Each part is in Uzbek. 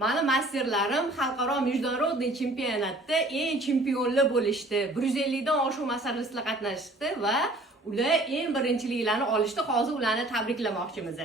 Mani masterlarim xalqaro международный chempionatda eng chempionlar bo'lishdi. 150 dan oshiq massajistlar qatnashdi va ular eng birinchiliklarni olishdi. Hozir ularni tabriklamoqchimiz.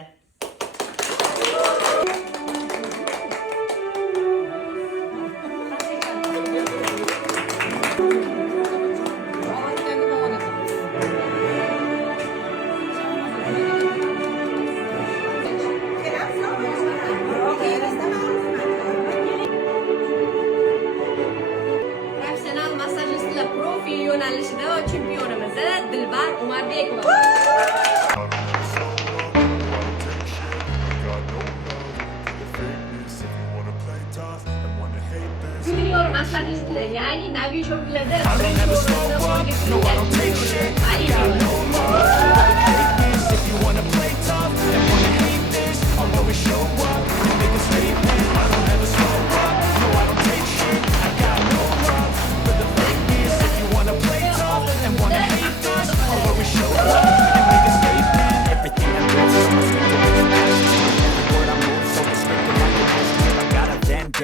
Profi yo'nalishida chempionimiz Dilbar Umarbekova. Junior massajistlar, ya'ni Naviy sho'rlarda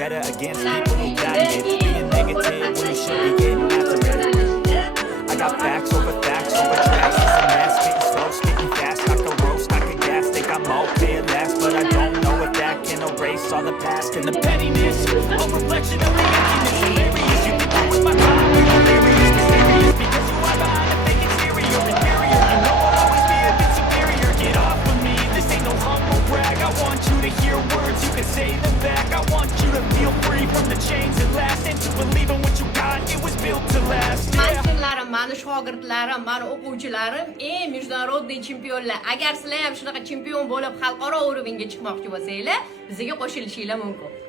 better against people who got it. Being negative when you should be getting after it. I got facts over tracks. It's a mask, getting slow, spitting fast. I can roast, I can gas, think I'm okay at last. But I don't know if that can erase all the past. And the pettiness, a reflection of the emptiness. Hilarious, you think I'm with my time, you're delirious. Mysterious, because you are behind a fake exterior. Inferior, you know I'll always be a bit superior. Get off of me, this ain't no humble brag. I want you to hear words, you can say them back. I want you to feel free from the chains that last, and to believe in what you got, it was built to last. Masterlarim, mani shogirdlarim, mani o'quvchilarim eng международный chempionlar. Agar sizlar ham shunaqa chempion bo'lib xalqaro o'ringa chiqmoqchi bo'lsanglar, bizga qo'shilishinglar mumkin.